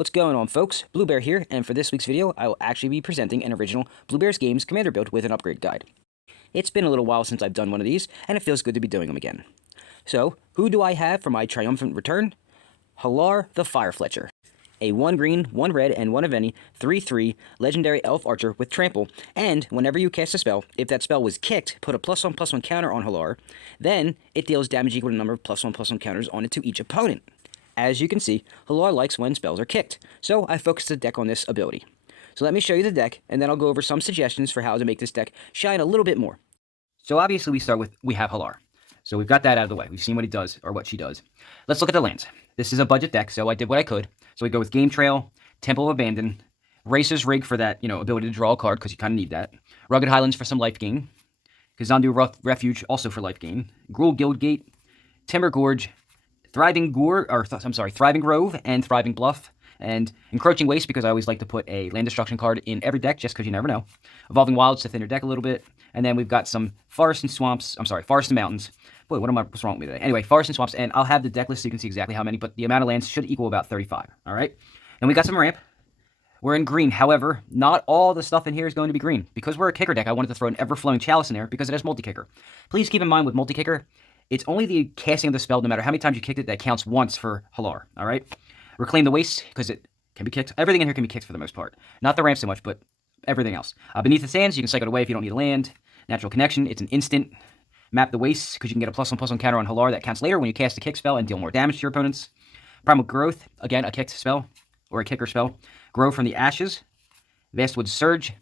What's going on, folks? Bluebear here, and for this week's video, I will actually be presenting an original Bluebear's Games commander build with an upgrade guide. It's been a little while since I've done one of these, and it feels good to be doing them again. So, who do I have for my triumphant return? Hallar the Firefletcher. A 1 green, 1 red, and 1 of any 3/3 legendary elf archer with trample, and whenever you cast a spell, if that spell was kicked, put a +1/+1 counter on Hallar, then it deals damage equal to the number of +1/+1 counters on it to each opponent. As you can see, Hallar likes when spells are kicked, so I focused the deck on this ability. So let me show you the deck, and then I'll go over some suggestions for how to make this deck shine a little bit more. So obviously we have Hallar. So we've got that out of the way. We've seen what he does, or what she does. Let's look at the lands. This is a budget deck, so I did what I could. So we go with Game Trail, Temple of Abandon, Racer's Rig for that, ability to draw a card, because you kind of need that. Rugged Highlands for some life gain. Kazandu Refuge, also for life gain. Gruul Guildgate, Timber Gorge, Thriving Grove and Thriving Bluff, and Encroaching Waste, because I always like to put a land destruction card in every deck, just because you never know. Evolving Wilds to thin your deck a little bit, and then we've got some Forest and Mountains. Boy, what's wrong with me today? Anyway, Forest and Swamps, and I'll have the deck list so you can see exactly how many, but the amount of lands should equal about 35, all right? And we got some ramp. We're in green. However, not all the stuff in here is going to be green. Because we're a kicker deck, I wanted to throw an Everflowing Chalice in there because it has multi-kicker. Please keep in mind with multi-kicker, it's only the casting of the spell, no matter how many times you kicked it, that counts once for Hallar, all right? Reclaim the Waste, because it can be kicked. Everything in here can be kicked for the most part. Not the ramp so much, but everything else. Beneath the Sands, you can cycle it away if you don't need a land. Natural Connection, it's an instant. Map the Waste, because you can get a +1/+1 counter on Hallar that counts later when you cast a kick spell and deal more damage to your opponents. Primal Growth, again, a kicked spell, or a kicker spell. Grow from the Ashes. Vastwood Surge.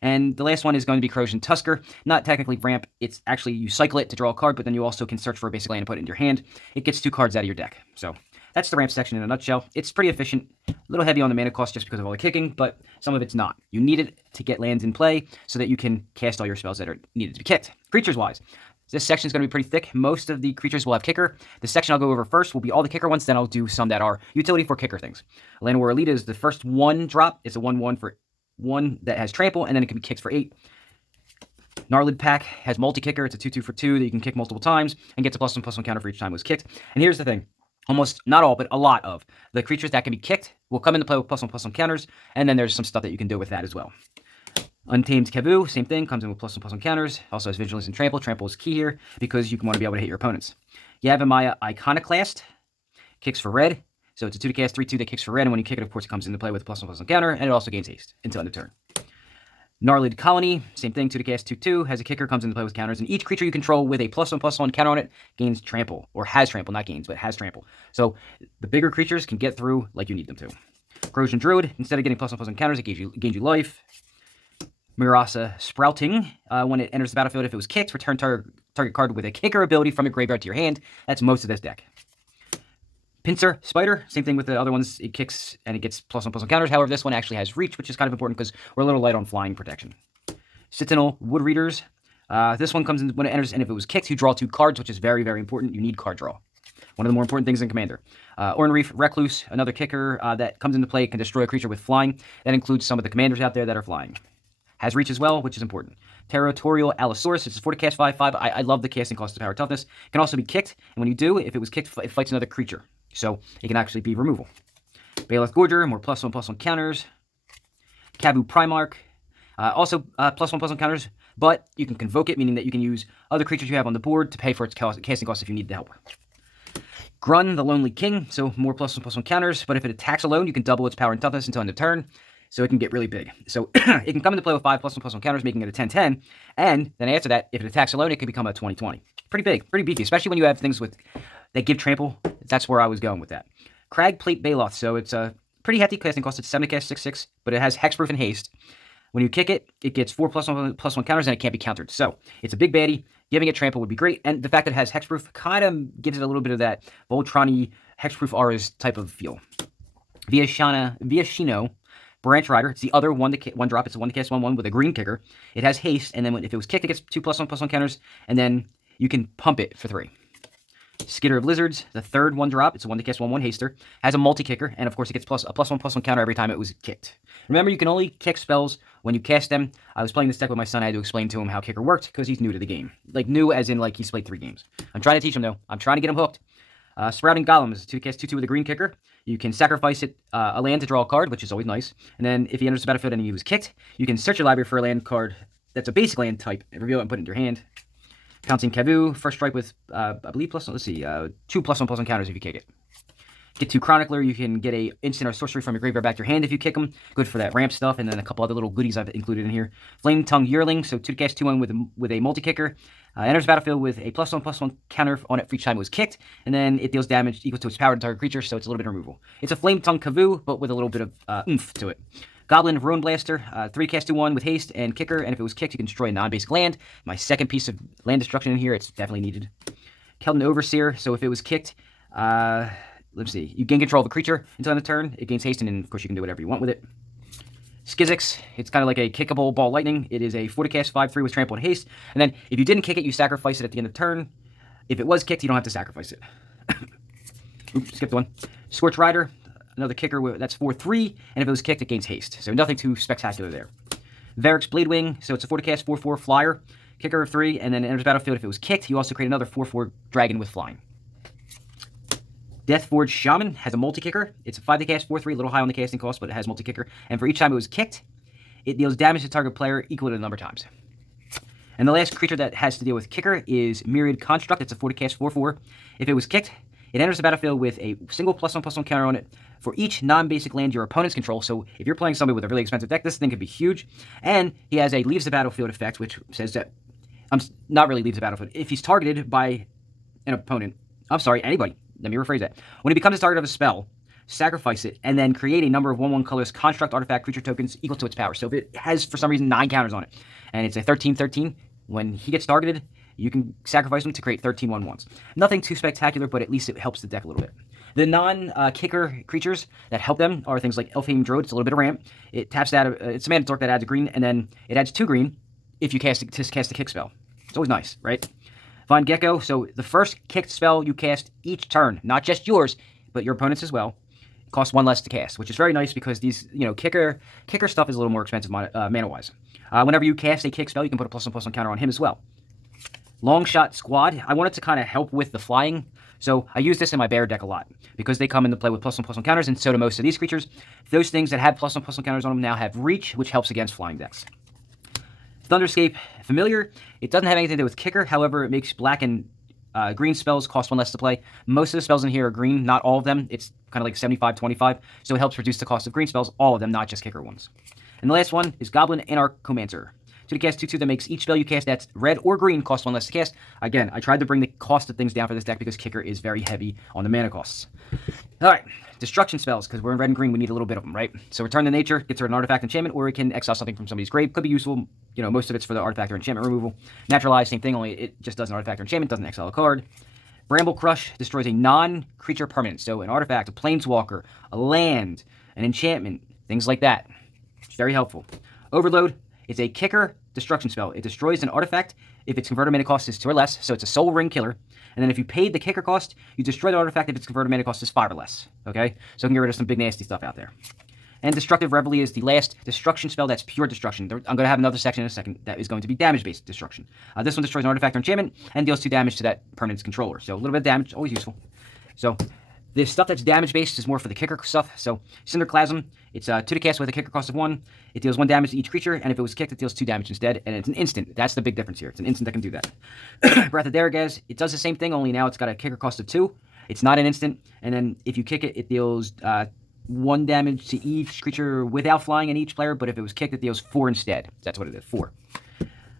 And the last one is going to be Corrosion Tusker. Not technically ramp, it's actually you cycle it to draw a card, but then you also can search for a basic land and put it in your hand. It gets 2 cards out of your deck. So that's the ramp section in a nutshell. It's pretty efficient, a little heavy on the mana cost just because of all the kicking, but some of it's not. You need it to get lands in play so that you can cast all your spells that are needed to be kicked. Creatures-wise, this section is going to be pretty thick. Most of the creatures will have kicker. The section I'll go over first will be all the kicker ones, then I'll do some that are utility for kicker things. Llanowar Elite is the first 1 drop. It's a 1/1 for 1 that has trample, and then it can be kicked for 8. Gnarlid Pack has multi-kicker. It's a 2/2 for 2 that you can kick multiple times and gets a +1/+1 counter for each time it was kicked. And here's the thing. Almost, not all, but a lot of the creatures that can be kicked will come into play with +1/+1 counters, and then there's some stuff that you can do with that as well. Untamed Kavu, same thing, comes in with +1/+1 counters, also has Vigilance and Trample. Trample is key here because you want to be able to hit your opponents. Yavimaya Iconoclast, kicks for red. So it's a 2 to cast, 3/2 that kicks for red, and when you kick it, of course, it comes into play with a +1/+1 counter, and it also gains haste until end of turn. Gnarlid Colony, same thing, 2 to cast, 2/2, has a kicker, comes into play with counters, and each creature you control with a +1/+1 counter on it gains trample, or has trample, not gains, but has trample. So the bigger creatures can get through like you need them to. Corrosion Druid, instead of getting +1/+1 counters, it gains you life. Murasa Sprouting, when it enters the battlefield, if it was kicked, return target card with a kicker ability from your graveyard to your hand. That's most of this deck. Pincer Spider, same thing with the other ones. It kicks and it gets +1/+1 counters. However, this one actually has reach, which is kind of important because we're a little light on flying protection. Sentinel Wood Readers. This one comes in when it enters, and if it was kicked, you draw 2 cards, which is very, very important. You need card draw. One of the more important things in Commander. Orn Reef Recluse, another kicker that comes into play, can destroy a creature with flying. That includes some of the commanders out there that are flying. Has reach as well, which is important. Territorial Allosaurus, it's 4 to cast 5/5. I love the casting cost of power toughness. It can also be kicked, and when you do, if it was kicked, it fights another creature. So it can actually be removal. Bailiff Gorger, more +1/+1 counters. Kavu Primarch, also +1/+1 counters, but you can convoke it, meaning that you can use other creatures you have on the board to pay for its casting cost if you need the help. Grun, the Lonely King, so more +1/+1 counters, but if it attacks alone, you can double its power and toughness until end of turn. So it can get really big. So it can come into play with 5 +1/+1 counters, making it a 10/10. And then after that, if it attacks alone, it can become a 20/20. Pretty big, pretty beefy, especially when you have things that give trample. That's where I was going with that. Crag Plate Baloth. So it's a pretty hefty casting cost. It's 7 to cast, 6/6, but it has hexproof and haste. When you kick it, it gets 4 +1/+1 counters, and it can't be countered. So it's a big baddie. Giving it trample would be great. And the fact that it has hexproof kind of gives it a little bit of that Voltron-y hexproof auras type of feel. Viashino Branch Rider, it's the other 1 drop. It's a 1 to cast 1/1 with a green kicker. It has haste, and then if it was kicked, it gets 2 +1/+1 counters, and then you can pump it for 3. Skitter of Lizards, the third 1 drop. It's a 1 to cast 1/1 haster. Has a multi-kicker, and of course it gets a +1/+1 counter every time it was kicked. Remember, you can only kick spells when you cast them. I was playing this deck with my son. I had to explain to him how kicker worked because he's new to the game. Like, new as in, like, he's played 3 games. I'm trying to teach him, though. I'm trying to get him hooked. Sprouting Golem is 2 to cast 2/2 with a green kicker. You can sacrifice it a land to draw a card, which is always nice. And then if he enters the battlefield and he was kicked, you can search your library for a land card that's a basic land type, reveal it and put it into your hand. Pouncing Kavu, first strike with, I believe, let's see, 2 +1/+1 counters if you kick it. Get 2 Chronicler, you can get a instant or sorcery from your graveyard back to your hand if you kick them. Good for that ramp stuff, and then a couple other little goodies I've included in here. Flame Tongue Yearling, so 2 to cast 2/1 with a multi-kicker. Enters the battlefield with a +1/+1 counter on it for each time it was kicked, and then it deals damage equal to its power to target creature, so it's a little bit of removal. It's a Flame Tongue Kavu, but with a little bit of oomph to it. Goblin Ruin Blaster, 3 cast 2/1 with haste and kicker, and if it was kicked, you can destroy a non-basic land. My second piece of land destruction in here, it's definitely needed. Keldon Overseer, so if it was kicked, let's see, you gain control of a creature until end of turn. It gains haste, and then, of course, you can do whatever you want with it. Skizix, it's kind of like a kickable ball lightning. It is a 4 to cast 5/3 with trample and haste, and then if you didn't kick it, you sacrifice it at the end of turn. If it was kicked, you don't have to sacrifice it. Oops, skipped one. Scorch Rider, another kicker, that's 4/3, and if it was kicked, it gains haste. So nothing too spectacular there. Varric's Bladewing, so it's a 4 to cast 4/4 flyer, kicker of 3, and then it enters the battlefield. If it was kicked, you also create another 4/4 dragon with flying. Deathforge Shaman has a multi-kicker. It's a 5 to cast 4/3, a little high on the casting cost, but it has multi-kicker. And for each time it was kicked, it deals damage to target player equal to the number of times. And the last creature that has to deal with kicker is Myriad Construct. It's a 4 to cast 4/4. If it was kicked, it enters the battlefield with a single +1/+1 counter on it for each non-basic land your opponents control. So if you're playing somebody with a really expensive deck, this thing could be huge. And he has a leaves the battlefield effect, which says that, not really leaves the battlefield. If he's targeted by an opponent, anybody. Let me rephrase that. When he becomes the target of a spell, sacrifice it, and then create a number of 1/1 colors construct artifact creature tokens equal to its power. So if it has, for some reason, 9 counters on it, and it's a 13/13, when he gets targeted, you can sacrifice him to create 13 1/1s. Nothing too spectacular, but at least it helps the deck a little bit. The non-kicker creatures that help them are things like Elfhame Druid. It's a little bit of ramp. It taps that. It's a mana dork that adds a green, and then it adds 2 green if you cast a kick spell. It's always nice, right? Vine Gecko, so the first kicked spell you cast each turn, not just yours, but your opponent's as well, costs 1 less to cast, which is very nice because these, kicker stuff is a little more expensive mana-wise. Whenever you cast a kick spell, you can put a +1/+1 counter on him as well. Longshot Squad, I wanted to kind of help with the flying, so I use this in my bear deck a lot because they come into play with +1/+1 counters, and so do most of these creatures. Those things that have +1/+1 counters on them now have reach, which helps against flying decks. Thunderscape Familiar, it doesn't have anything to do with kicker, however, it makes black and green spells cost 1 less to play. Most of the spells in here are green, not all of them. It's kind of like 75-25, so it helps reduce the cost of green spells, all of them, not just kicker ones. And the last one is Goblin Anarchomancer. 2 to cast 2/2 that makes each spell you cast that's red or green cost 1 less to cast. Again, I tried to bring the cost of things down for this deck because kicker is very heavy on the mana costs. Alright, destruction spells, because we're in red and green, we need a little bit of them, right? So Return to Nature gets rid of an artifact enchantment, or it can exile something from somebody's grave. Could be useful, most of it's for the artifact or enchantment removal. Naturalize, same thing, only it just does an artifact or enchantment, doesn't exile a card. Bramble Crush destroys a non-creature permanent, so an artifact, a planeswalker, a land, an enchantment, things like that. It's very helpful. Overload, it's a kicker destruction spell. It destroys an artifact if its converted mana cost is 2 or less, so it's a soul ring killer. And then if you paid the kicker cost, you destroy the artifact if its converted mana cost is 5 or less. Okay? So you can get rid of some big nasty stuff out there. And Destructive Reveille is the last destruction spell that's pure destruction. I'm going to have another section in a second that is going to be damage-based destruction. This one destroys an artifact or enchantment and deals 2 damage to that permanent's controller. So a little bit of damage, always useful. So the stuff that's damage-based is more for the kicker stuff. So Cinderclasm, it's 2 to cast with a kicker cost of 1. It deals 1 damage to each creature, and if it was kicked, it deals 2 damage instead, and it's an instant. That's the big difference here. It's an instant that can do that. Breath of Daragaz, it does the same thing, only now it's got a kicker cost of 2. It's not an instant, and then if you kick it, it deals 1 damage to each creature without flying and each player, but if it was kicked, it deals 4 instead. That's what it is, 4.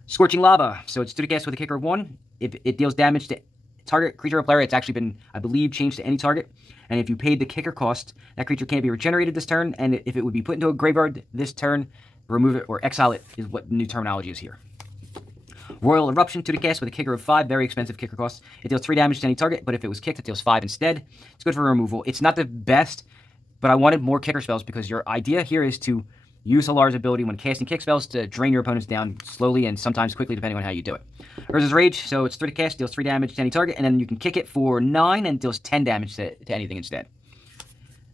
Scorching Lava, so it's 2 to cast with a kicker of 1. If it deals damage to target creature or player, it's actually been, I believe, changed to any target. And if you paid the kicker cost, that creature can't be regenerated this turn, and if it would be put into a graveyard this turn, remove it or exile it is what the new terminology is here. Royal Eruption, 2 to cast with a kicker of 5, very expensive kicker cost. It deals 3 damage to any target, but if it was kicked, it deals 5 instead. It's good for removal. It's not the best, but I wanted more kicker spells because your idea here is to use Hallar's ability when casting kick spells to drain your opponents down slowly and sometimes quickly, depending on how you do it. Urza's Rage, so it's 3 to cast, deals 3 damage to any target, and then you can kick it for 9 and deals 10 damage to anything instead.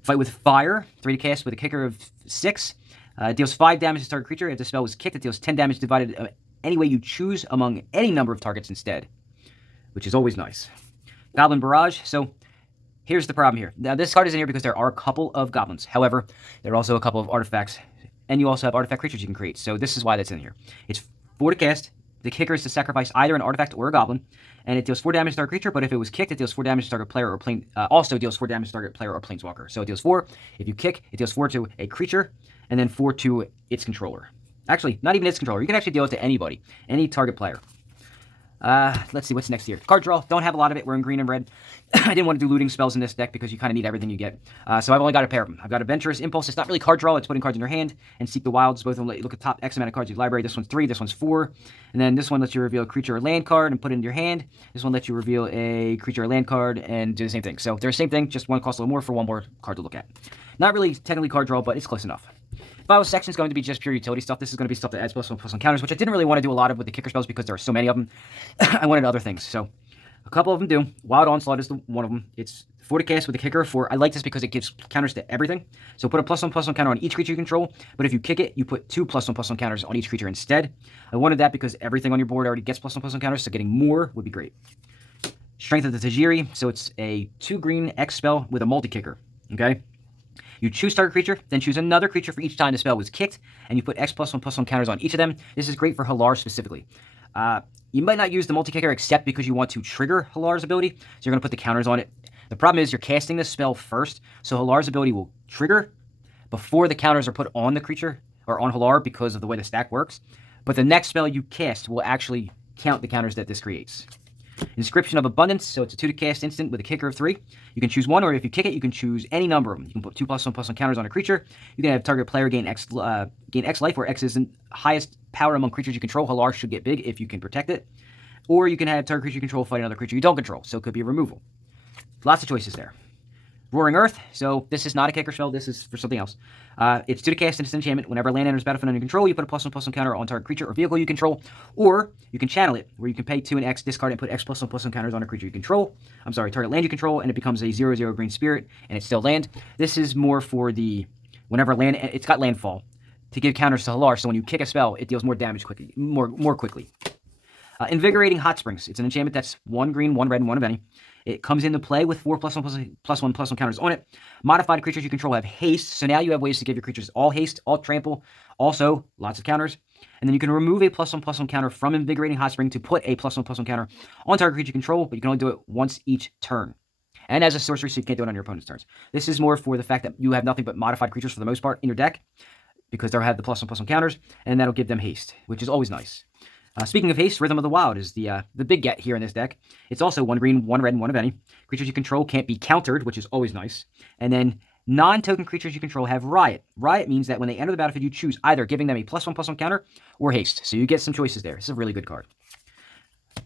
Fight with Fire, 3 to cast with a kicker of 6. Deals 5 damage to target creature. If the spell was kicked, it deals 10 damage divided any way you choose among any number of targets instead, which is always nice. Goblin Barrage, so here's the problem here. Now, this card is in here because there are a couple of goblins. However, there are also a couple of artifacts, and you also have artifact creatures you can create. So this is why that's in here. It's 4 to cast. The kicker is to sacrifice either an artifact or a goblin, and it deals 4 damage to target creature, but if it was kicked, it deals 4 damage to target player or also deals 4 damage to target player or planeswalker. So it deals 4. If you kick, it deals 4 to a creature, and then 4 to its controller. Actually, not even its controller. You can actually deal it to anybody, any target player. Let's see what's next here. Card draw. Don't have a lot of it. We're in green and red. I didn't want to do looting spells in this deck because you kind of need everything you get. So I've only got a pair of them. I've got Adventurous Impulse. It's not really card draw. It's putting cards in your hand. And Seek the Wilds. Both of them let you look at top X amount of cards in your library. This one's 3. This one's 4. And then this one lets you reveal a creature or land card and put it into your hand. This one lets you reveal a creature or land card and do the same thing. So they're the same thing. Just one costs a little more for one more card to look at. Not really technically card draw, but it's close enough. Final section is going to be just pure utility stuff. This is going to be stuff that adds +1/+1 counters, which I didn't really want to do a lot of with the kicker spells because there are so many of them. I wanted other things. So a couple of them do. Wild Onslaught is one of them. It's 4 to cast with a kicker of 4. I like this because it gives counters to everything. So put a +1/+1 counter on each creature you control, but if you kick it, you put 2 +1/+1 counters on each creature instead. I wanted that because everything on your board already gets +1/+1 counters, so getting more would be great. Strength of the Tajiri. So it's a 2 green X spell with a multi-kicker. Okay? You choose target creature, then choose another creature for each time the spell was kicked, and you put X +1/+1 counters on each of them. This is great for Hallar specifically. You might not use the multi-kicker except because you want to trigger Hallar's ability, so you're going to put the counters on it. The problem is you're casting the spell first, so Hallar's ability will trigger before the counters are put on the creature, or on Hallar because of the way the stack works. But the next spell you cast will actually count the counters that this creates. Inscription of Abundance, so it's a 2 to cast instant with a kicker of 3. You can choose one, or if you kick it, you can choose any number of them. You can put 2 +1/+1 counters on a creature. You can have target player gain X life, where X is the highest power among creatures you control. Hallar should get big if you can protect it. Or you can have target creature you control fight another creature you don't control, so it could be a removal. Lots of choices there. Roaring Earth, so this is not a kicker spell, this is for something else. It's 2 to cast and it's an enchantment. Whenever land enters battlefield under control, you put a +1/+1 counter on target creature or vehicle you control, or you can channel it, where you can pay 2 and X, discard and put X +1/+1 counters on a creature you control. I'm sorry, target land you control, and it becomes a 0/0 green spirit, and it's still land. This is more for the, whenever land, it's got landfall, to give counters to Hallar, so when you kick a spell, it deals more damage quickly, more quickly. Invigorating Hot Springs. It's an enchantment that's 1 green, 1 red, and 1 of any. It comes into play with 4 +1/+1 counters on it. Modified creatures you control have haste, so now you have ways to give your creatures all haste, all trample, also lots of counters. And then you can remove a +1/+1 counter from Invigorating Hot Spring to put a +1/+1 counter on target creature you control, but you can only do it once each turn. And as a sorcery, so you can't do it on your opponent's turns. This is more for the fact that you have nothing but modified creatures for the most part in your deck, because they'll have the +1/+1 counters, and that'll give them haste, which is always nice. Speaking of haste, Rhythm of the Wild is the big get here in this deck. It's also 1 green, 1 red, and 1 of any. Creatures you control can't be countered, which is always nice. And then non-token creatures you control have Riot. Riot means that when they enter the battlefield, you choose either giving them a +1/+1 counter or haste. So you get some choices there. This is a really good card.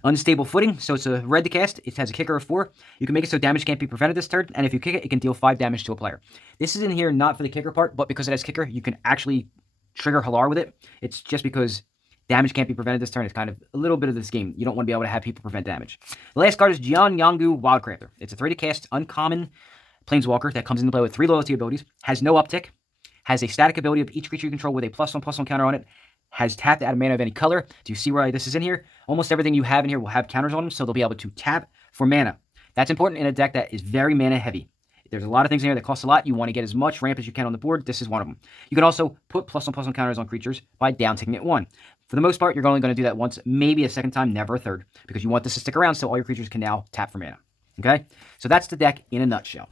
Unstable Footing, so it's a red to cast. It has a kicker of 4. You can make it so damage can't be prevented this turn, and if you kick it, it can deal 5 damage to a player. This is in here not for the kicker part, but because it has kicker, you can actually trigger Hallar with it. It's just because damage can't be prevented this turn. It's kind of a little bit of this game. You don't want to be able to have people prevent damage. The last card is Jian Yanggu Wildcrafter. It's a 3 to cast uncommon planeswalker that comes into play with 3 loyalty abilities, has no uptick, has a static ability of each creature you control with a +1/+1 counter on it, has tapped to add a mana of any color. Do you see why this is in here? Almost everything you have in here will have counters on them, so they'll be able to tap for mana. That's important in a deck that is very mana heavy. There's a lot of things in here that cost a lot. You want to get as much ramp as you can on the board. This is one of them. You can also put +1/+1 counters on creatures by down-ticking it 1. For the most part, you're only going to do that once, maybe a second time, never a third, because you want this to stick around so all your creatures can now tap for mana. Okay? So that's the deck in a nutshell.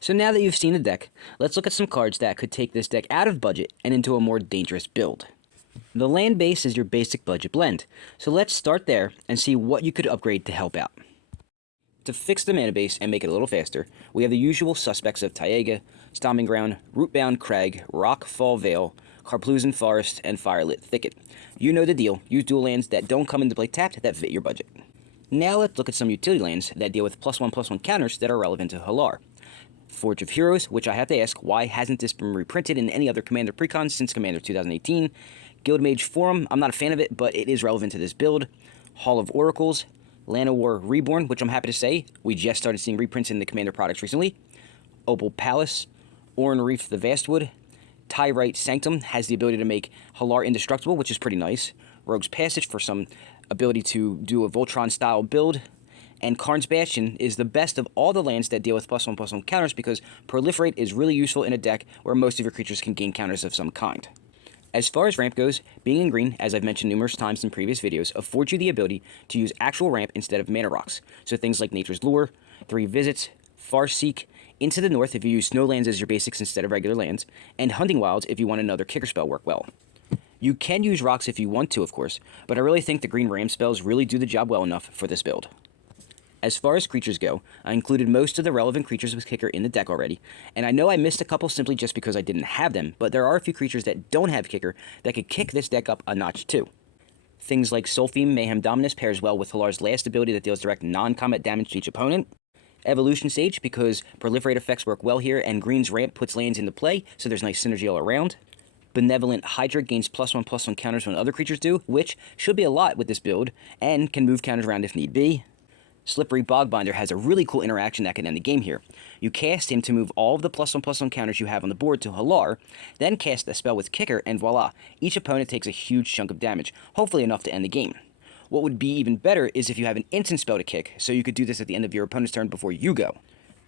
So now that you've seen the deck, let's look at some cards that could take this deck out of budget and into a more dangerous build. The land base is your basic budget blend, so let's start there and see what you could upgrade to help out. To fix the mana base and make it a little faster, we have the usual suspects of Taiga, Stomping Ground, Rootbound Crag, Rockfall Vale, Karplusan Forest, and Firelit Thicket. You know the deal. Use dual lands that don't come into play tapped that fit your budget. Now let's look at some utility lands that deal with +1/+1 counters that are relevant to Hallar. Forge of Heroes, which I have to ask, why hasn't this been reprinted in any other Commander precon since Commander 2018? Guildmage Forum, I'm not a fan of it, but it is relevant to this build. Hall of Oracles, Llanowar Reborn, which I'm happy to say, we just started seeing reprints in the Commander products recently. Opal Palace, Oran Reef the Vastwood, Tyrite Sanctum has the ability to make Hallar indestructible, which is pretty nice. Rogue's Passage for some ability to do a Voltron-style build. And Karn's Bastion is the best of all the lands that deal with +1/+1 counters because Proliferate is really useful in a deck where most of your creatures can gain counters of some kind. As far as ramp goes, being in green, as I've mentioned numerous times in previous videos, affords you the ability to use actual ramp instead of mana rocks. So things like Nature's Lure, 3 Visits, Farseek, Into the North if you use snow lands as your basics instead of regular lands, and Hunting Wilds if you want another kicker spell work well. You can use rocks if you want to, of course, but I really think the green ramp spells really do the job well enough for this build. As far as creatures go, I included most of the relevant creatures with kicker in the deck already, and I know I missed a couple simply just because I didn't have them, but there are a few creatures that don't have kicker that could kick this deck up a notch too. Things like Soulfiend Mayhem Dominus pairs well with Hallar's last ability that deals direct non-combat damage to each opponent. Evolution Sage because Proliferate effects work well here and Green's ramp puts lands into play, so there's nice synergy all around. Benevolent Hydra gains +1/+1 counters when other creatures do, which should be a lot with this build, and can move counters around if need be. Slippery Bogbinder has a really cool interaction that can end the game here. You cast him to move all of the +1/+1 counters you have on the board to Hallar, then cast a spell with kicker, and voila, each opponent takes a huge chunk of damage, hopefully enough to end the game. What would be even better is if you have an instant spell to kick, so you could do this at the end of your opponent's turn before you go.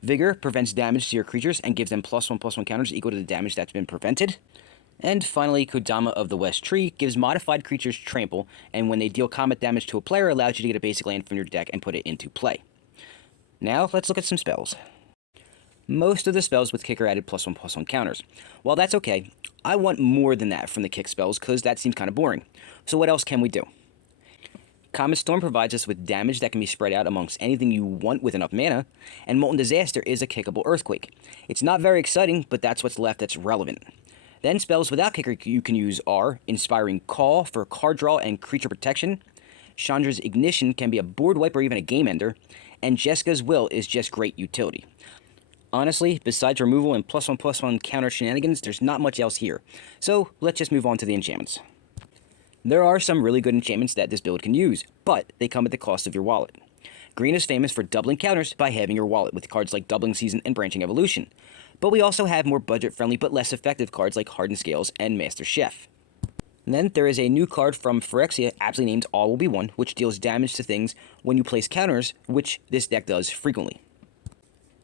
Vigor prevents damage to your creatures and gives them +1/+1 counters equal to the damage that's been prevented. And finally, Kodama of the West Tree gives modified creatures trample, and when they deal combat damage to a player, allows you to get a basic land from your deck and put it into play. Now, let's look at some spells. Most of the spells with kicker added +1/+1 counters. While that's okay, I want more than that from the kick spells, because that seems kind of boring. So what else can we do? Comet Storm provides us with damage that can be spread out amongst anything you want with enough mana, and Molten Disaster is a kickable Earthquake. It's not very exciting, but that's what's left that's relevant. Then spells without kicker you can use are Inspiring Call for card draw and creature protection, Chandra's Ignition can be a board wipe or even a game ender, and Jeska's Will is just great utility. Honestly, besides removal and +1/+1 counter shenanigans, there's not much else here, so let's just move on to the enchantments. There are some really good enchantments that this build can use, but they come at the cost of your wallet. Green is famous for doubling counters by halving your wallet with cards like Doubling Season and Branching Evolution, but we also have more budget-friendly but less effective cards like Hardened Scales and Master Chef. Then there is a new card from Phyrexia, aptly named All Will Be One, which deals damage to things when you place counters, which this deck does frequently.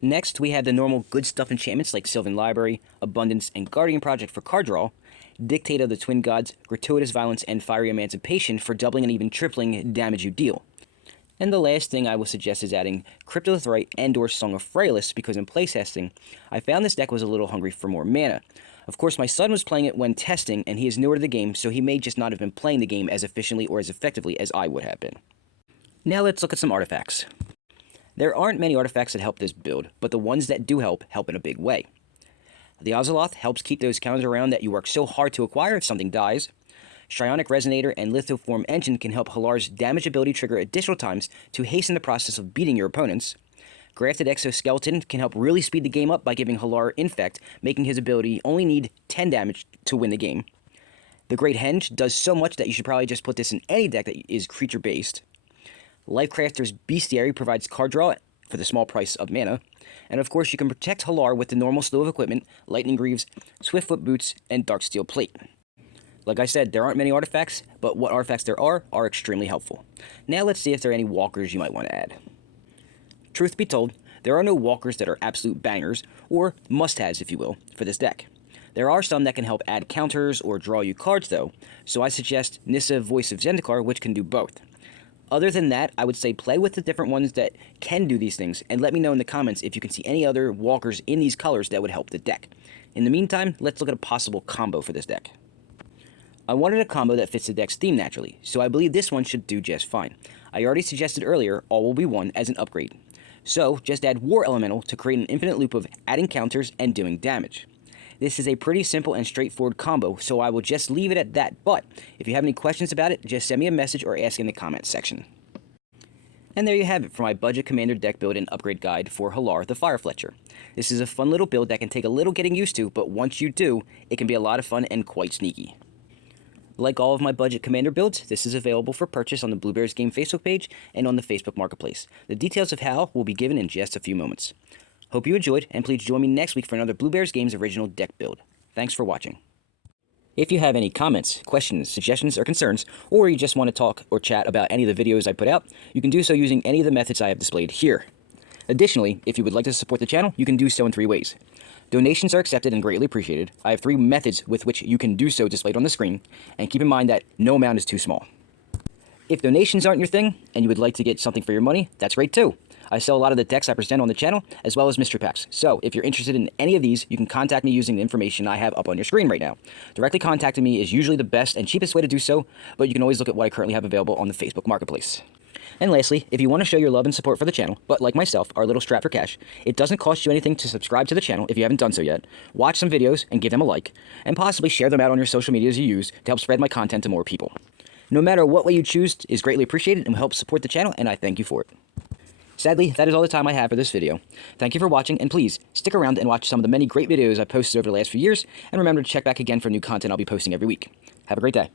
Next, we have the normal good stuff enchantments like Sylvan Library, Abundance, and Guardian Project for card draw, Dictate of the Twin Gods, Gratuitous Violence, and Fiery Emancipation for doubling and even tripling damage you deal. And the last thing I will suggest is adding Cryptolith and/or Song of Frailus, because in playtesting, I found this deck was a little hungry for more mana. Of course, my son was playing it when testing, and he is newer to the game, so he may just not have been playing the game as efficiently or as effectively as I would have been. Now let's look at some artifacts. There aren't many artifacts that help this build, but the ones that do help in a big way. The Ozeloth helps keep those counters around that you work so hard to acquire if something dies. Strionic Resonator and Lithoform Engine can help Hallar's damage ability trigger additional times to hasten the process of beating your opponents. Grafted Exoskeleton can help really speed the game up by giving Hallar Infect, making his ability only need 10 damage to win the game. The Great Henge does so much that you should probably just put this in any deck that is creature-based. Lifecrafter's Bestiary provides card draw for the small price of mana. And of course, you can protect Hallar with the normal slew of equipment, Lightning Greaves, Swiftfoot Boots, and Darksteel Plate. Like I said, there aren't many artifacts, but what artifacts there are extremely helpful. Now let's see if there are any walkers you might want to add. Truth be told, there are no walkers that are absolute bangers, or must-haves if you will, for this deck. There are some that can help add counters or draw you cards though, so I suggest Nissa Voice of Zendikar, which can do both. Other than that, I would say play with the different ones that can do these things, and let me know in the comments if you can see any other walkers in these colors that would help the deck. In the meantime, let's look at a possible combo for this deck. I wanted a combo that fits the deck's theme naturally, so I believe this one should do just fine. I already suggested earlier All Will Be One as an upgrade. So, just add War Elemental to create an infinite loop of adding counters and doing damage. This is a pretty simple and straightforward combo, so I will just leave it at that, but if you have any questions about it, just send me a message or ask in the comments section. And there you have it for my budget commander deck build and upgrade guide for Hallar the Firefletcher. This is a fun little build that can take a little getting used to, but once you do, it can be a lot of fun and quite sneaky. Like all of my budget commander builds, this is available for purchase on the Blue Bears Game Facebook page and on the Facebook Marketplace. The details of how will be given in just a few moments. Hope you enjoyed, and please join me next week for another Blue Bears Games original deck build. Thanks for watching. If you have any comments, questions, suggestions, or concerns, or you just want to talk or chat about any of the videos I put out, you can do so using any of the methods I have displayed here. Additionally, if you would like to support the channel, you can do so in 3 ways. Donations are accepted and greatly appreciated. I have 3 methods with which you can do so displayed on the screen, and keep in mind that no amount is too small. If donations aren't your thing, and you would like to get something for your money, that's great too. I sell a lot of the decks I present on the channel, as well as mystery packs. So, if you're interested in any of these, you can contact me using the information I have up on your screen right now. Directly contacting me is usually the best and cheapest way to do so, but you can always look at what I currently have available on the Facebook Marketplace. And lastly, if you want to show your love and support for the channel, but like myself, are a little strapped for cash, it doesn't cost you anything to subscribe to the channel if you haven't done so yet, watch some videos and give them a like, and possibly share them out on your social medias you use to help spread my content to more people. No matter what way you choose is greatly appreciated and will help support the channel, and I thank you for it. Sadly, that is all the time I have for this video. Thank you for watching, and please, stick around and watch some of the many great videos I've posted over the last few years, and remember to check back again for new content I'll be posting every week. Have a great day.